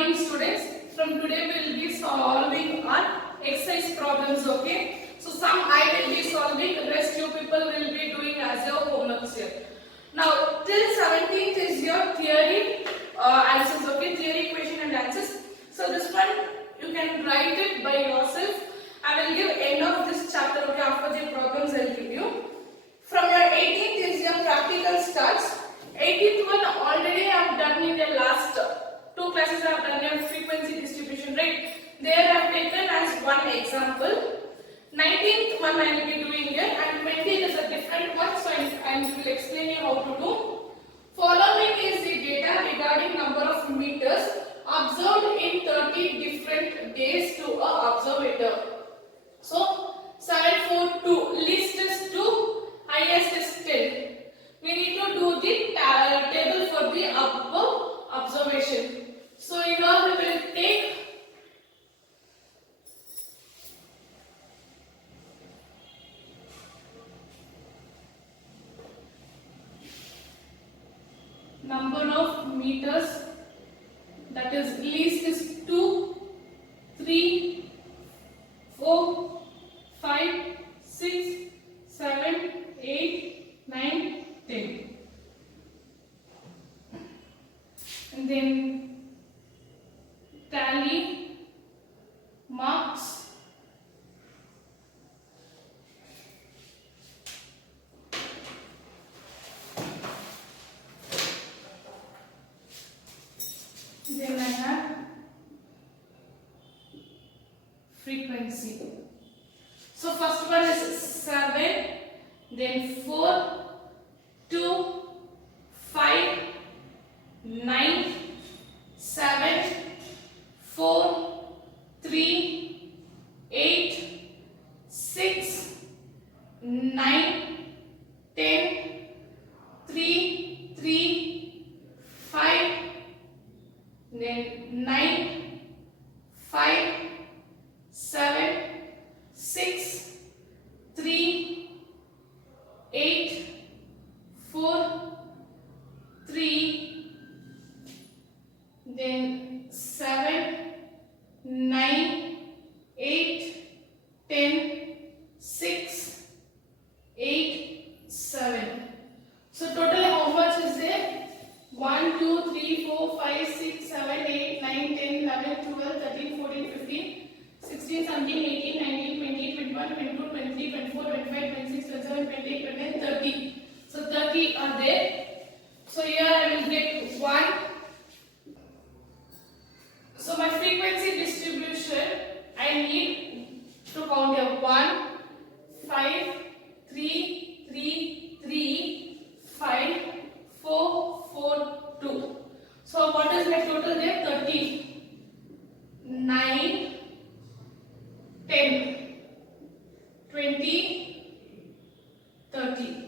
morning students. From today we will be solving our exercise problems, okay? So some I will be solving, rest you people will be doing as your homeworks here. Now till 17th is your theory answers, okay? Theory question and answers. So this one you can write it by yourself. I will give end of this chapter, okay? After the problems I will give you. From your 18th is your practical starts. 18th one already I have done in the last two classes. I have done your frequency distribution, right? There I have taken as one example. 19th one I will be doing here, and 20th is a different one, so I will explain you how to do. Following is the data regarding number of meters observed in 30 different days to a observator. So 742, least is 2, highest is 10. We need to do the table for the above observation. So here we will take number of meters, that is least is 2, 3, 4, 5, 6, 7, 8, 9, 10. And then tally marks. Then I have frequency. So first one is 7, then 4, 2, 5, 9, 7, 4, 3, 8, 6, 9, 10, 3, 3, 5, then 9, 5, 7, 6, 3, 8, 4, 3, then 7, 9, 8, 10, 6, 8, 7. So total how much is there? 1, 2, 3, 4, 5, 6, 7, 8, 9, 10, 11, 12, 13, 14, 15, 16, 17, 18, 19, 20, 21, 22, 23, 24, 25, 26, 27, 28, 29, 30. So 30 are there. So here I will get 1. So my frequency distribution I need to count here 1, 5, 3, 3, 3, 5, 4, 4, 2. So what is my total there? 30, 9, 10, 20, 30.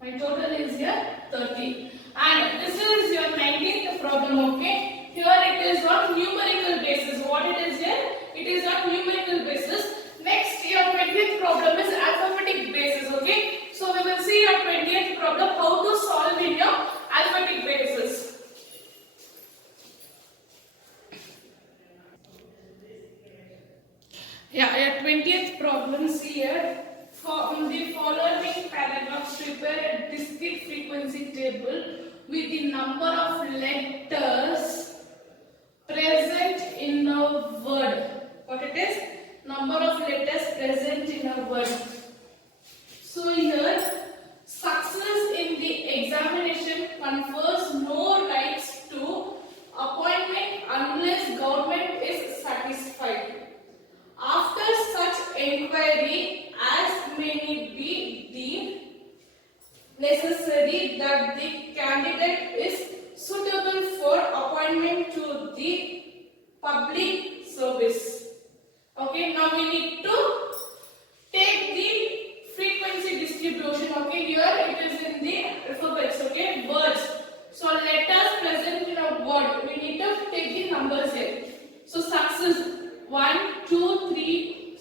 My total is here 30. And this is your 19th problem, okay? Here it is on numerical basis. What it is here? It is on numerical basis. Next, your 20th problem is alphabetic basis, okay? So we will see your 20th problem, how to solve in your alphabetic basis. Yeah, your 20th problem, see here. From the following paragraphs, prepare a discrete frequency table with the number of letters present in a word. What it is? Number of letters present in a word. So here, success in the examination confers no rights to appointment unless government is satisfied. After such inquiry, as may be deemed necessary that the candidate is suitable for appointment to the public service. Okay, now we need to take the frequency distribution. Okay, here it is in the alphabets. Okay, words. So letters present in a word, we need to take the numbers here. So success 1, 2, 3,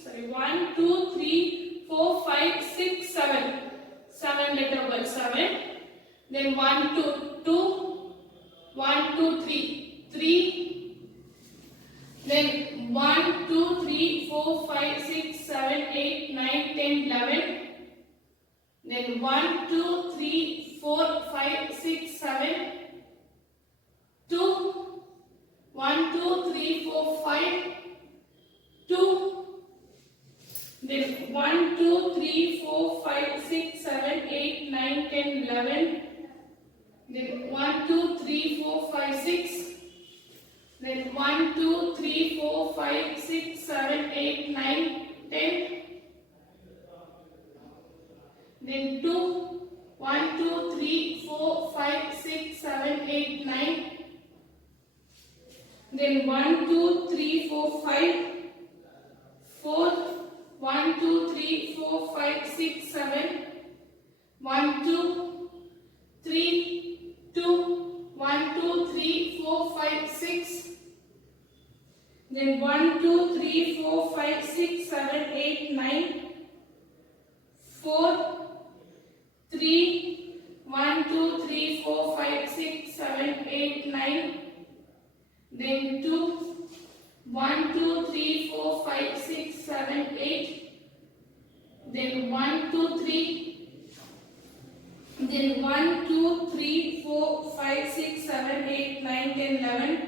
4, 5, 6, 7. 7 letter word, 7. Then 1, 2, 2, 1, 2, 3, 3, 3, 4, 5, 2. Then 1, 2, 3, 4, 5, 6, 7, 8, 9, 10, 11. Then 1, 2, 3, 4, 5, 6. Then 1, 2, 3, 4, 5, 6, 7, 8, 9, 10. Then 2, 1, 2, 3, 4, 5, 6, 7, 8, 9. Then 1, 2, 3, 4, 5, 4, 1, 2, 3, 4, 5, 6, 7, 1, 2, 3, 2, 1, 2, 3, 4, 5, 6. Then 1, 2, 3, 4, 5, 6, 7, 8, 9, 4, 3, 1, 2, 3, 4, 5, 6, 7, 8, 9. Then 2, 1, 2, 3, 4, 5, 6, 7, 8. Then 1, 2, 3. Then 1, 2, 3, 4, 5, 6, 7, 8, 9, 10, 11.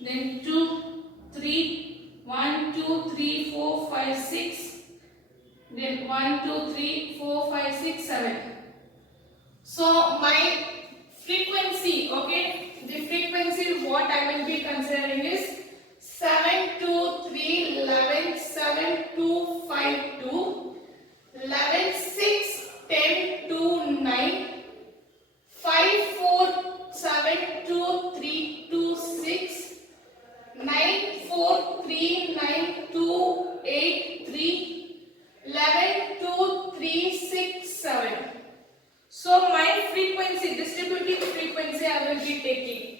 Then 2, 3, 1, 2, 3, 4, 5, 6. Then 1, 2, 3, 4, 5, 6, 7. So my frequency, okay, the frequency what I will be considering is 7, 2, 3, 11, 7, 2, 5, 2, 11, 6, 10, 2, 9, 5, 4, 7, 2, 3, 2, 6, 9, 4, 3, 9, 2, 8, 3, 11, 2, 3, 6, 7. So my frequency, distributing frequency I will be taking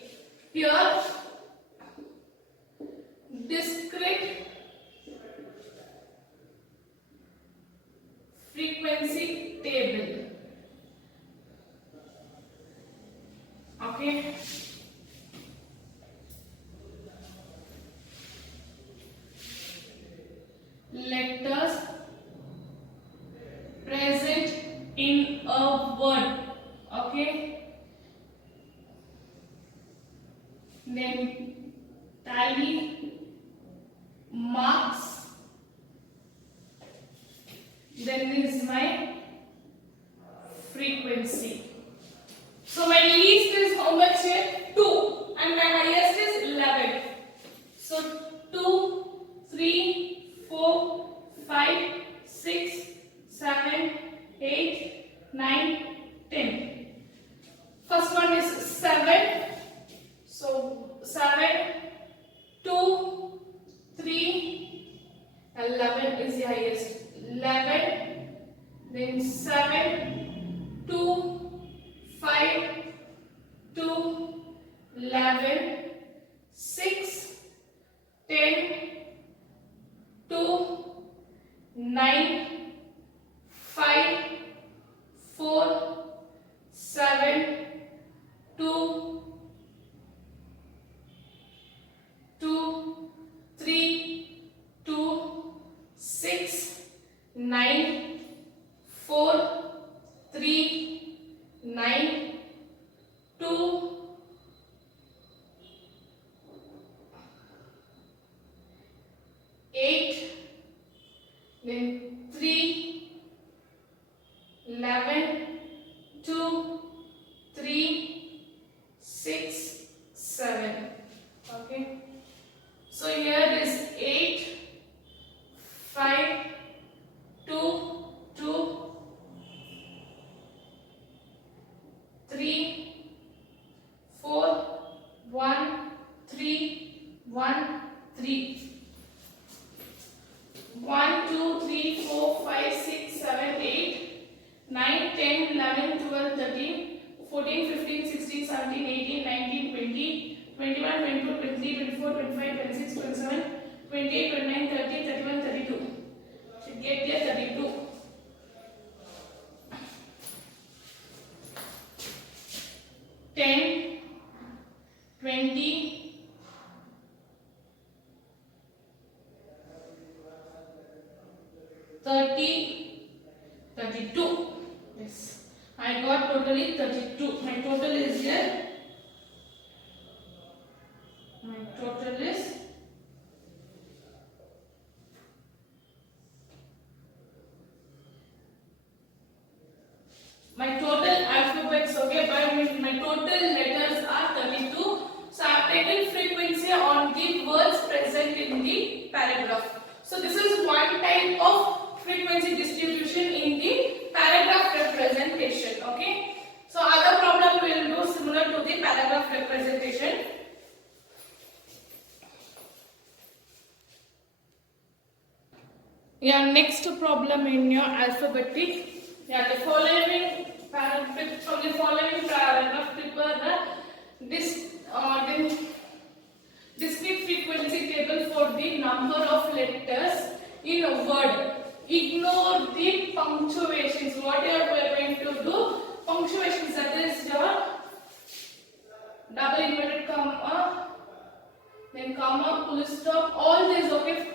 here discrete frequency table. Okay. Letters present in a word. Okay. Then tally marks. Then is my frequency. So my least is how much here? 2 and my highest is 11. So 2, 3, 4, 5, 6, 7, 8, 9, 10. First one is 7. So 7, 2, 3, 11 is the highest. 11, then 7, 2, 5, 2, 11, 6, 10, 2, 9, 5, 4, 7, 2, 3, 2, 6, 9, 4, 3, 9, 2, 8, then 3, 11, 2, 3, 6, 7. Okay. So here is 8, 5, 2, 2, 3, 4, 1, 3, 1, 3. 1, 2, 3, 4, 5, 6, 7, 8, 9, 10, 11, 12, 13, 14, 15, 16, 17, 18, 19, 20, 21, 22, 23, 24, 25, 26, 27, 28, 29, 30, 31, 32. Should get there 32. Ten, 20, 30, 32. Yes, I got totally 32. My total is here. My total is frequency on the words present in the paragraph. So this is one type of frequency distribution in the paragraph representation. Okay. So other problem we will do similar to the paragraph representation. Yeah, next problem in your alphabetic. Yeah, the following paragraph from the following paragraph prepare the discrete frequency table for the number of letters in a word. Ignore the punctuations. What we are going to do? Punctuations, that is your double inverted comma, then comma, full stop, all these, okay,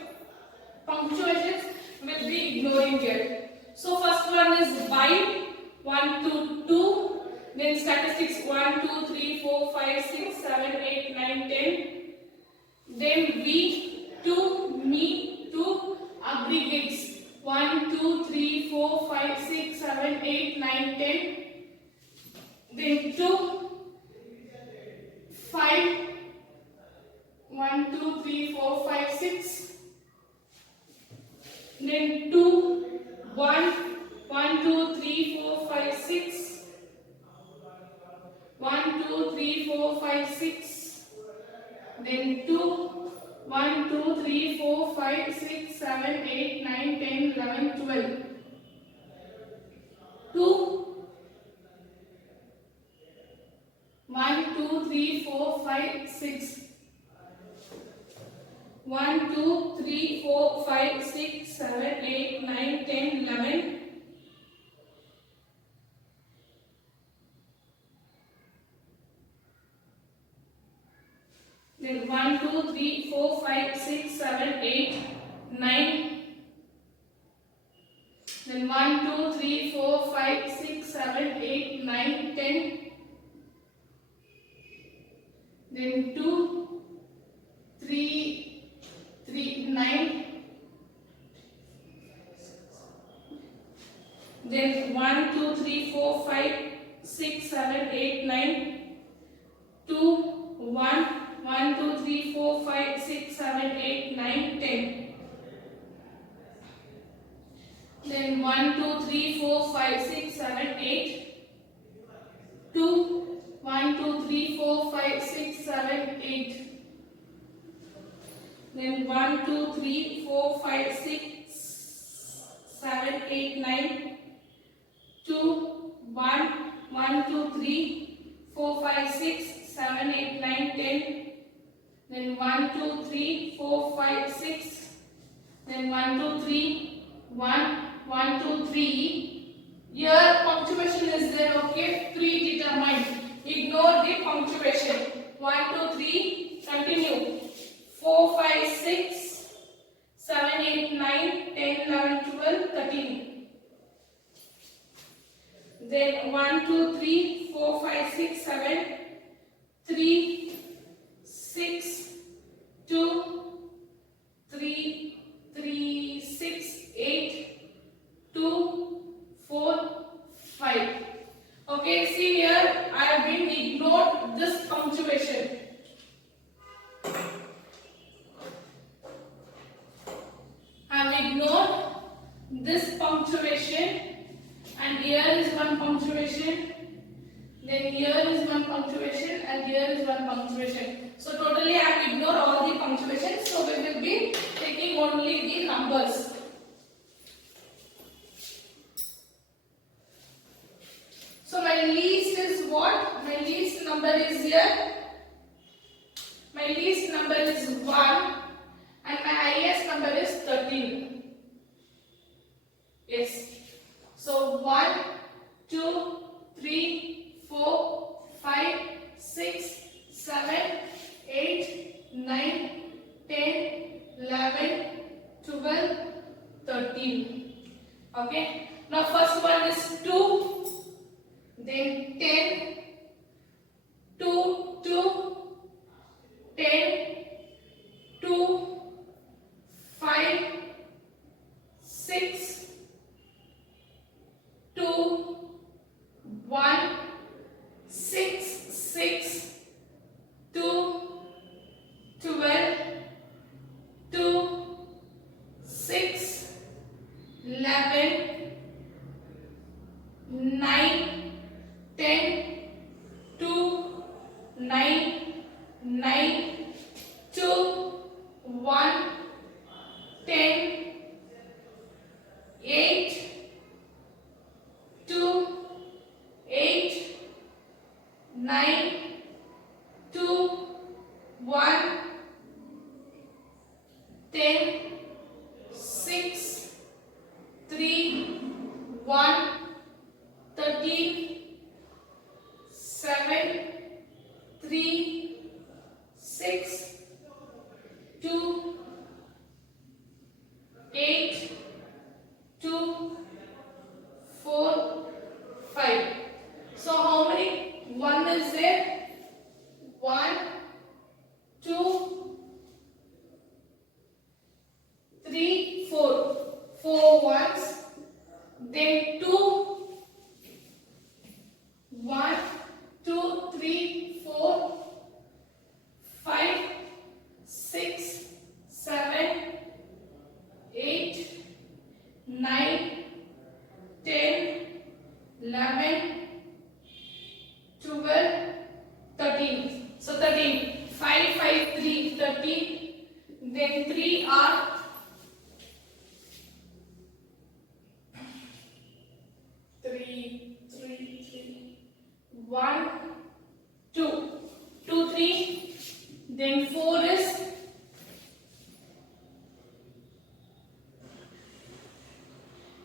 punctuations will be ignoring here. So first one is by 1 to 2, then statistics 1, 2, 3, 4, 5, 6, 7, 8, 9, 10. Then we to me to aggregates 1, 2, 3, 4, 5, 6, 7, 8, 9, 10. Then to 5, 1, 2, 3, 4, 5, 6. Then 2, 1, 1, 2, 3, 4, 5, 6. 1, 2, 3, 4, 5, 6. Then 2, 1, 2, 3, 4, 5, 6, 7, 8, 9, 10, 11, 12. 2, 1, 2, 3, 4, 5, 6. 1, 2, 3, 4, 5, 6, 7, 8, 9, 10, 11. Then 1, 2, 3, 4, 5, 6, 7, 8, 9. Then 1, 2, 3, 4, 5, 6, 7, 8, 9, 10. Then 2, 3, 9. Then 1, 2, 3, 4, 5, 6, 7, 8, 9. 2, 1, 1, 2, 3, 4, 5, 6, 7, 8, 9, 10. Then 1, 2, 3, 4, 5, 6, 7, 8. 2, 1, 2, 3, 4, 5, 6, 7, 8. Then 1, 2, 3, 4, 5, 6, 7, 8, 9. 2, 1, 1, 2, 3, 4, 5, 6, 7, 8, 9, 10. Then 1, 2, 3, 4, 5, 6. Then 1, 2, 3, 1, 1, 2, 3. Here punctuation is there, okay? Predetermined. Ignore the punctuation. 1, 2, 3. Continue. 4, 5, 6, 7, 8, 9, 10, 11, 12, 13. Then 1, 2, 3, 4, 5, 6, 7, 3, 6, 2, 3, 3, 6, 8, 2, 4, 5. Okay, see here I have been ignored this punctuation. I have ignored this punctuation, and here is one punctuation. Then here is one punctuation, and here is one punctuation. So totally I have ignored all the punctuations. So we will be taking only the numbers. So my least is what? My least number is here. My least number is 1, and my highest number is 13. Yes. So 1, 2, 3, 4, 5, 6, 7, 8, 9, 10, 11, 12, 13. Okay. Now first one is 2, then 10, 2, 2, 10, 2, 5, 6, 2, 1, 6, 6, 2, 10, 6, 3, 1, 13, 7, 3, 6, 2, 8, 2, 4, 5. So how many? 1 is there. 1, 2, 3, 4. 4 ones. Then 2, 1, 2, 3, 4, 5, 6, 7, 8, 9, 10, 11, 12, 13. So 13. 5, 5, 3, 13. Then 3 are 1, 2. 2, 3. Then 4 is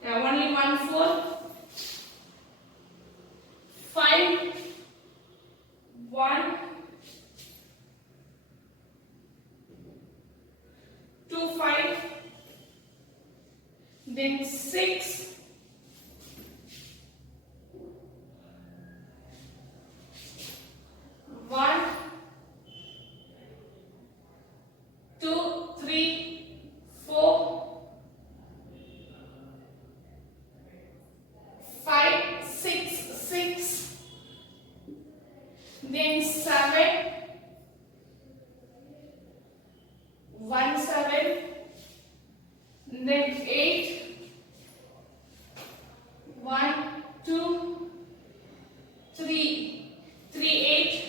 only 1, 4. 5, 1, 2, 5. Then 6, 1, 2, 3, 4, 5, 6, 6. Then 7, 1, 7. Then 8, 1, 2, 3, 3, 8.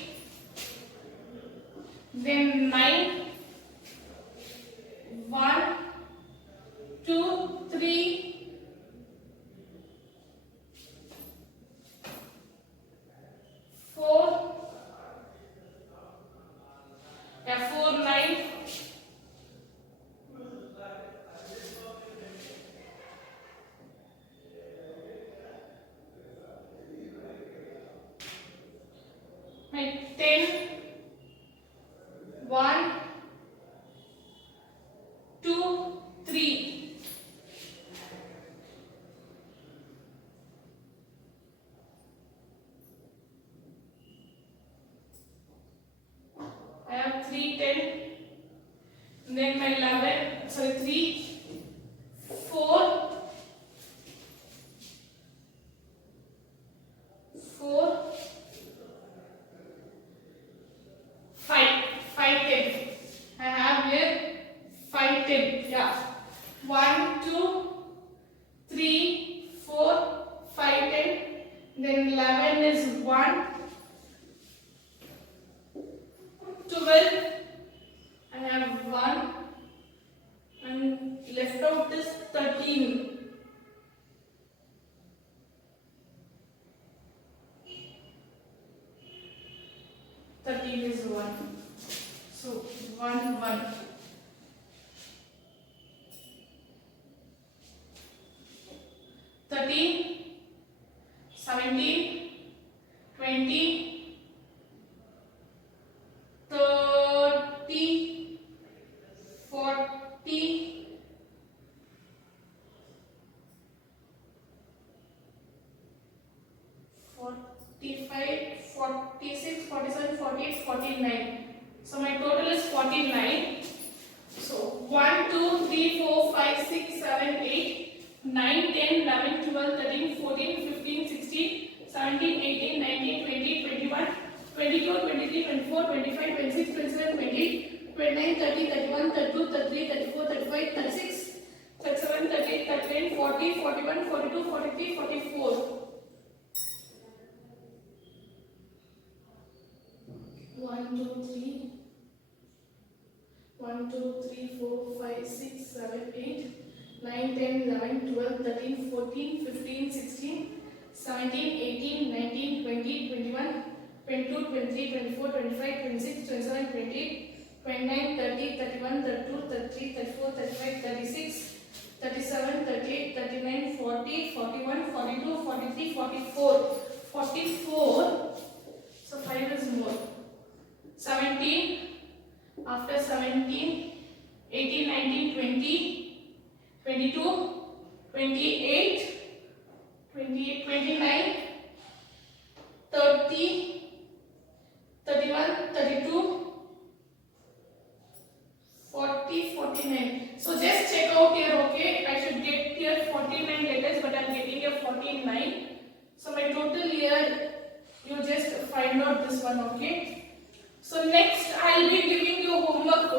Then 9, 1, 2, 3, 4, 4, 9. Right, 10, 1, 2, 3. I have 3, 10. Then my 11, sorry, 3, 4, 4, 5, 5, 10. I have here 5, 10. Yeah. 1, 2, 3, 4, 5, 10. Then 11 is 1, 12. I have 1 and left out is 13. 13 is 1. So 1, 1. 13, 17, 20, 30, 40, 45, 46, 47, 48, 49. So my total is 49. So 1, 2, 3, 4, 5, 6, 7, 8, 9, 10, 11, 12, 13, 14, 15, 16, 17, 18, 19, 20, 21, 22, 23, 24, 25, 26, 27, 28, 29, 30, 31, 32, 33, 34, 35, 36, 37, 38, 39, 40, 41, 42, 43, 44. 1, 2, 3. 1, 2, 3, 4, 5, 6, 7, 8, 9, 10, 11, 12, 13, 14, 15, 16, 17, 18, 19, 20, 21, 22, 23, 24, 25, 26, 27, 28, 29, 30, 31, 32, 33, 34, 35, 36, 37, 38, 39, 40, 41, 42, 43, 44. 44. So 5 is more. 17. After 17, 18, 19, 20, 22, 28, 28, 29, 30, 31, 32, 40, 49. So just check out here, okay? I should get here 49 letters, but I'm getting here 49. So my total here, you just find out this one, okay? So next I'll be giving you homework